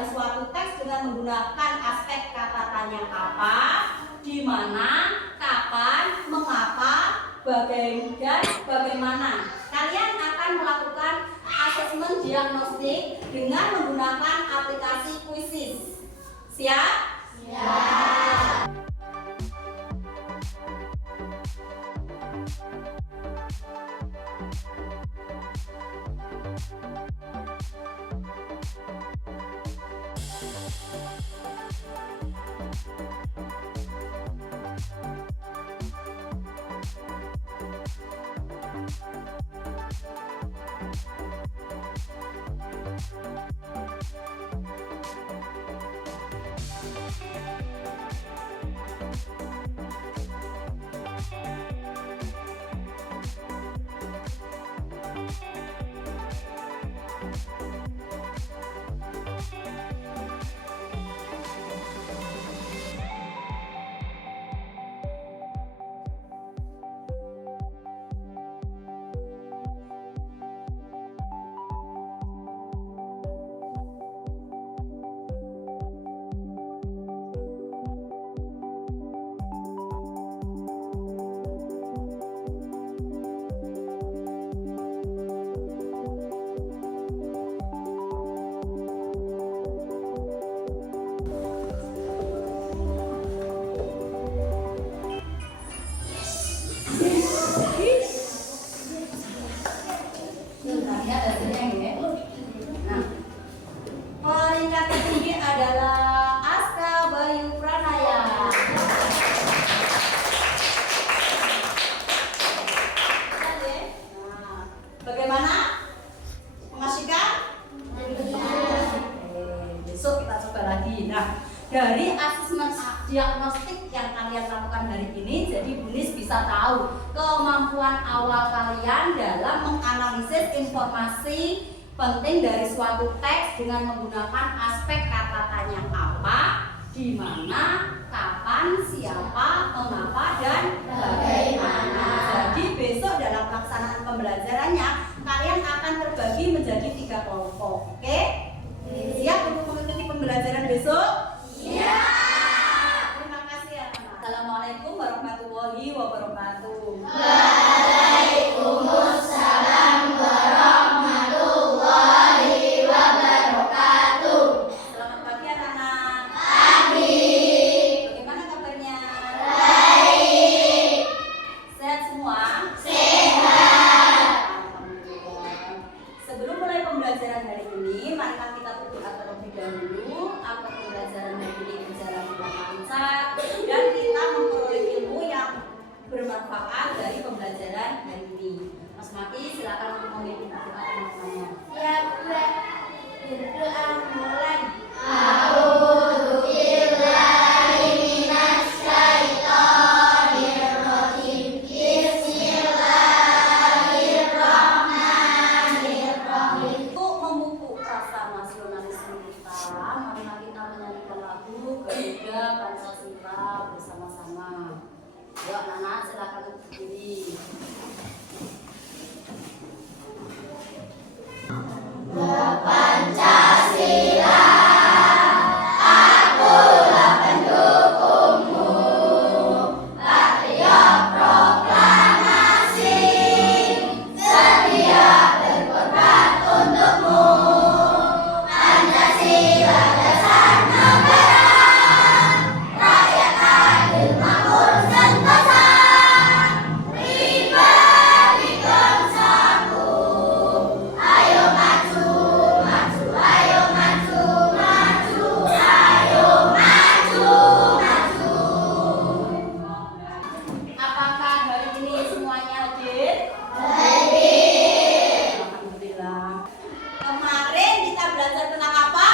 dalam suatu teks dengan menggunakan aspek kata tanya apa, di mana, kapan, mengapa, dan bagaimana. Kalian akan melakukan asesmen diagnostik dengan menggunakan aplikasi Quizizz. Siap? Siap. Peringkat tertinggi adalah Aska Bayu Pranaya. Bagaimana? Mengasihkan? Besok kita coba lagi. Nah, dari asesmen diagnostik yang kalian lakukan hari ini, jadi Bu Nis bisa tahu kemampuan awal kalian dalam menganalisis informasi penting dari suatu teks dengan menggunakan aspek kata tanya apa, di mana, kapan, siapa, mengapa, dan bagaimana. Jadi besok dalam pelaksanaan pembelajarannya kalian akan terbagi menjadi 3 kelompok. Oke? Siap untuk mengikuti pembelajaran besok? Iya. Terima kasih ya teman. Assalamualaikum warahmatullahi wabarakatuh. Waalaikumsalam warahmatullahi wabarakatuh. Selamat pagi anak-anak. Pagi. Bagaimana kabarnya? Baik. Sehat semua? Sehat. Alhamdulillah. Sebelum mulai pembelajaran hari ini, marilah kita berdoa terlebih dahulu agar pembelajaran hari ini berjalan dengan lancar dan kita memperoleh ilmu yang bermanfaat dari pembelajaran hari ini. Mas Maki, silakan untuk memimpin doa teman-temannya. Ya, berdoa mulai. A'udzu billahi minasy syaithanir rajim. Bismillahirrahmanirrahim. Untuk memupuk rasa nasionalisme kita, marilah kita menyanyikan lagu Garuda Pancasila bersama-sama. Yuk anak-anak, silakan untuk berdiri. Pancasila, akulah pendukungmu. Patriot proklamasi, setia berkorban untukmu. Pancasila dasar negara, rakyat adil makmur sentosa. Pribadi bangsaku, ayo maju, maju, ayo maju, maju, ayo maju, maju. Apakah hari ini semuanya hadir? Hadir. Alhamdulillah. Kemarin kita belajar tentang apa?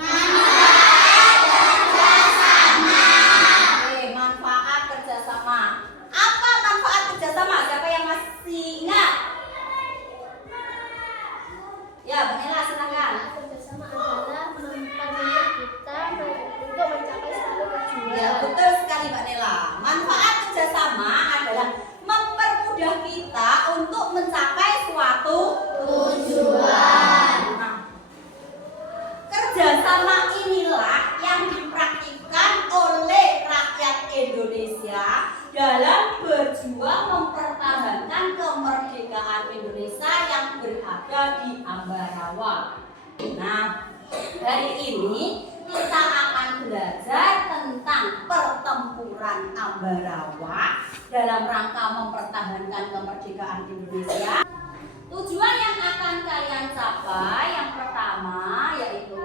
Manfaat kerjasama. Oke, manfaat kerjasama. Apa manfaat kerjasama? Siapa yang masih ingat? Ya, Bu Nela silakan. Kerjasama adalah mempermudah kita untuk mencapai suatu tujuan. Ya, betul sekali Mbak Nela. Manfaat kerjasama adalah mempermudah kita untuk mencapai suatu Tujuan. Nah, kerjasama inilah yang dipraktikkan oleh rakyat Indonesia dalam berjuang mempertahankan kemerdekaan Indonesia yang berada di Ambarawa. Nah, hari ini kita akan belajar tentang pertempuran Ambarawa dalam rangka mempertahankan kemerdekaan Indonesia. Tujuan yang akan kalian capai yang pertama yaitu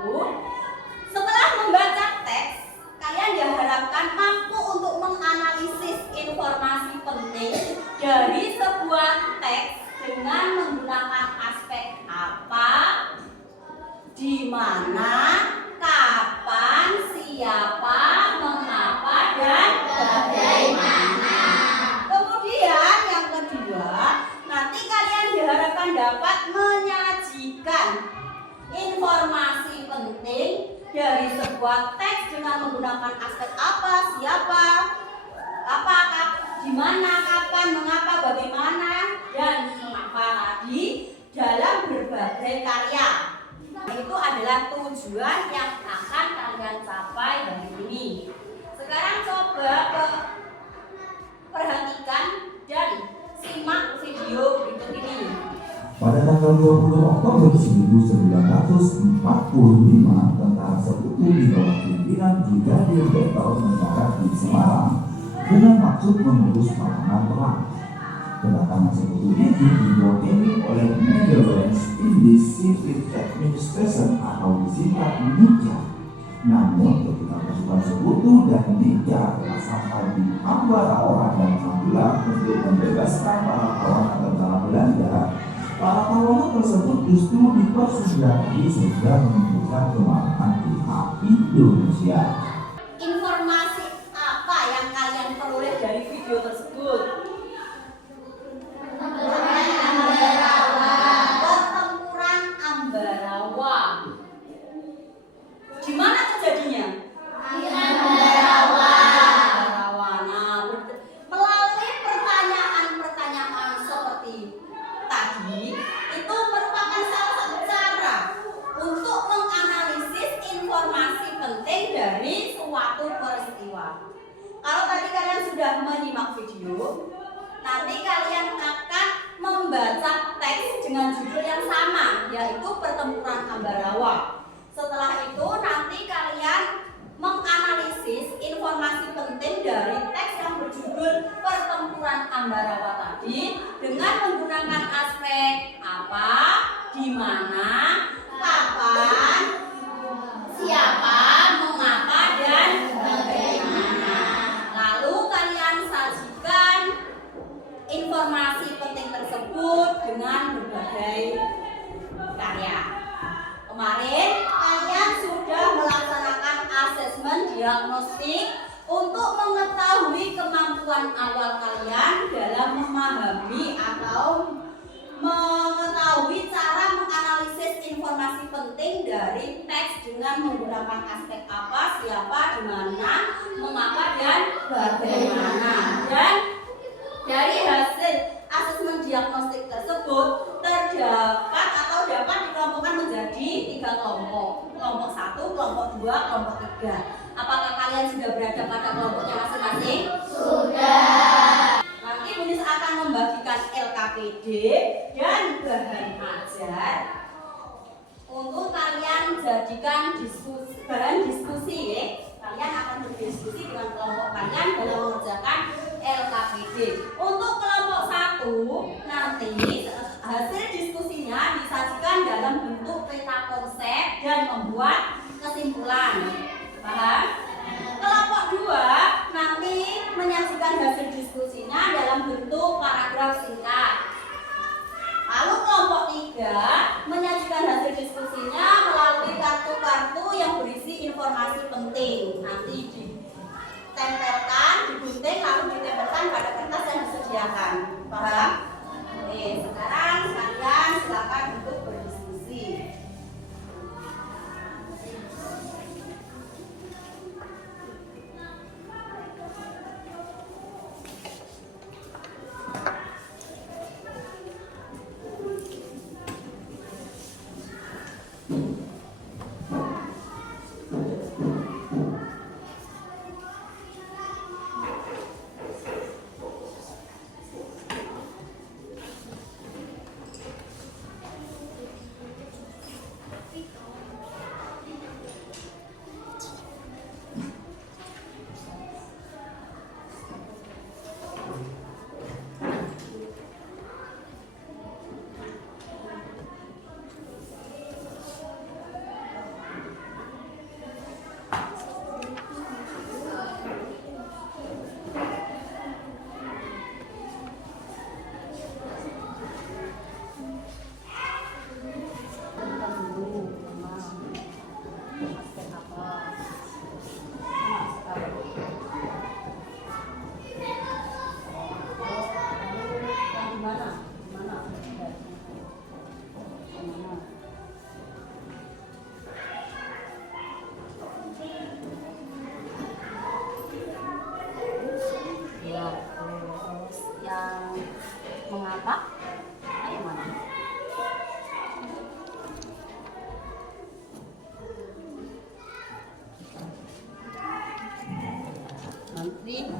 setelah membaca teks, kalian diharapkan mampu untuk menganalisis informasi penting dari sebuah teks dengan menggunakan aspek apa, di mana, kapan, siapa, mengapa, dan bagaimana. Kemudian yang kedua, nanti kalian diharapkan dapat menyajikan informasi penting dari sebuah teks dengan menggunakan aspek apa, siapa, apa, di mana, kapan, mengapa, bagaimana, dan mengapa tadi dalam berbagai karya. Itu adalah tujuan yang akan kalian capai hari ini. Sekarang coba perhatikan dan simak video berikut ini. Pada tanggal 20 Oktober 1945, tentara sekutu di bawah pimpinan Brigadir Beto mendarat di Semarang dengan maksud mengurus lapangan perang. Kedatangan sekutu itu diwakili oleh Major Ranks in the Civil Administration atau disingkat NICA. Namun ketika pasukan sekutu dan NICA telah sampai di Ambarawa dan Magelang untuk membebaskan para tawanan tentara Belanda, para tawanan tersebut justru dipersembahkan sehingga menimbulkan kemarahan pihak Indonesia. Informasi apa yang kalian peroleh dari video tersebut? Pertempuran Ambarawa. Di mana terjadinya? Ambarawa. Nah, melalui pertanyaan-pertanyaan seperti tadi, itu merupakan salah satu cara untuk menganalisis informasi penting dari suatu peristiwa. Kalau tadi kalian sudah menyimak video, nanti kalian akan membaca teks dengan judul yang sama, yaitu Pertempuran Ambarawa. Setelah itu nanti kalian menganalisis informasi penting dari teks yang berjudul Pertempuran Ambarawa tadi dengan menggunakan aspek apa, di mana, kapan, siapa, mengapa, dan bagaimana. Lalu kalian sajikan informasi penting tersebut dengan berbagai karya. Kemarin kalian sudah melaksanakan asesmen diagnostik untuk mengetahui kemampuan awal kalian dalam memahami atau mengetahui cara menganalisis informasi penting dari teks dengan menggunakan aspek apa, siapa, di mana, mengapa, dan bagaimana. Dan dari hasil asesmen diagnostik tersebut terdapat atau dapat dikelompokkan menjadi 3 kelompok. Kelompok 1, kelompok 2, kelompok 3. Apakah kalian sudah berada pada kelompoknya masing-masing? Sudah. Nanti Bunis akan membagikan LKPD dan bahan ajar untuk kalian jadikan bahan diskusi ya. Kalian akan berdiskusi dengan kelompok kalian dalam mengerjakan LKPD. Untuk kelompok 1 nanti hasil diskusinya disajikan dalam bentuk peta konsep dan membuat kesimpulan. Paham? Kelompok 2 nanti menyajikan hasil diskusinya dalam bentuk paragraf singkat. Lalu kelompok 3 menyajikan hasil diskusinya melalui kartu-kartu yang berisi informasi penting. Nanti ditempelkan, digunting, lalu ditempelkan pada kertas yang disediakan. Paham? Oke, sekarang kalian silakan untuk berdiskusi.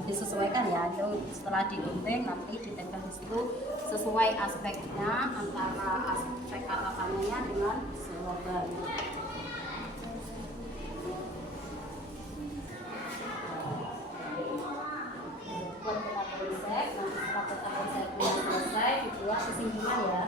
disesuaikan ya. Setelah digunting nanti ditempel di situ sesuai aspeknya antara aspek kakak-kakaknya dengan slogan. Buat peta konsep, nanti setelah peta konsepnya selesai dibuat kesimpulan ya.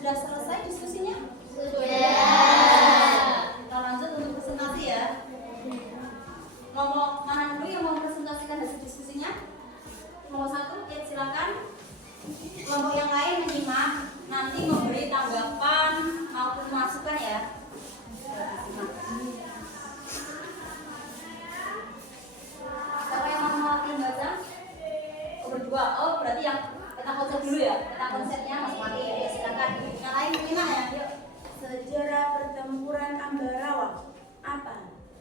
Sudah selesai diskusinya? Sudah. Kita lanjut untuk presentasi ya. Nomor mana dulu yang mau presentasikan hasil diskusinya? Nomor 1, ya silakan. Kelompok yang lain menyimak, nanti memberi tanggapan maupun masukan ya. Siapa yang mau mewakili baca? Berdua. Oh, berarti yang kita konsep dulu ya. Kita konsepnya masing-masing. Ya, silakan. Yang lain menyimak ya. Yuk. Sejarah pertempuran Ambarawa.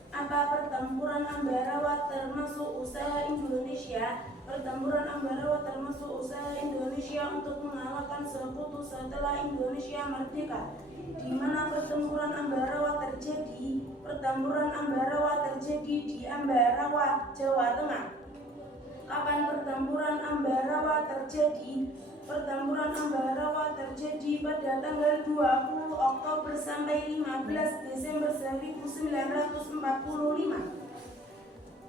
Apa pertempuran Ambarawa termasuk usaha Indonesia? Pertempuran Ambarawa termasuk usaha Indonesia untuk mengalahkan sekutu setelah Indonesia merdeka. Di mana pertempuran Ambarawa terjadi? Pertempuran Ambarawa terjadi di Ambarawa, Jawa Tengah. Kapan pertempuran Ambarawa terjadi? Pertempuran Ambarawa terjadi pada tanggal 20 Oktober sampai 15 Desember 1945.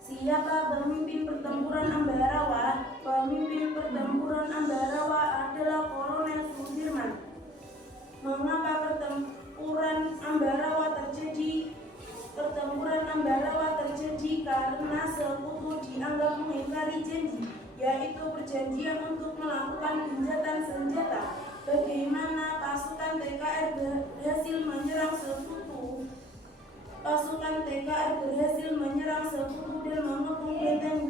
Siapa pemimpin pertempuran Ambarawa? Pemimpin pertempuran Ambarawa adalah Kolonel Sudirman. Mengapa pertempuran Ambarawa terjadi? Pertempuran Ambarawa terjadi karena sekutu dianggap mengingkari janji, yaitu perjanjian untuk melakukan gencatan senjata. Bagaimana pasukan TKR berhasil menyerang sekutu? Pasukan TKR berhasil menyerang sekutu dan mengepung benteng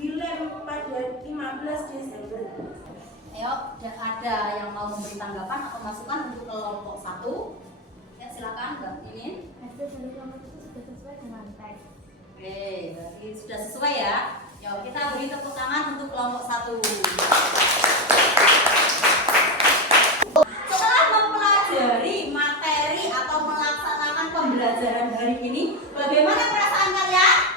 Wilem pada 15 Desember. Ayo, ada yang mau memberi tanggapan atau masukan untuk kelompok 1? Ya, silakan Mbak Mimin. Hasil dari kelompok itu sudah sesuai dengan teks. Oke, berarti sudah sesuai ya. Yuk, kita beri tepuk tangan untuk kelompok 1. Setelah mempelajari materi atau melaksanakan pembelajaran hari ini, bagaimana perasaan kalian?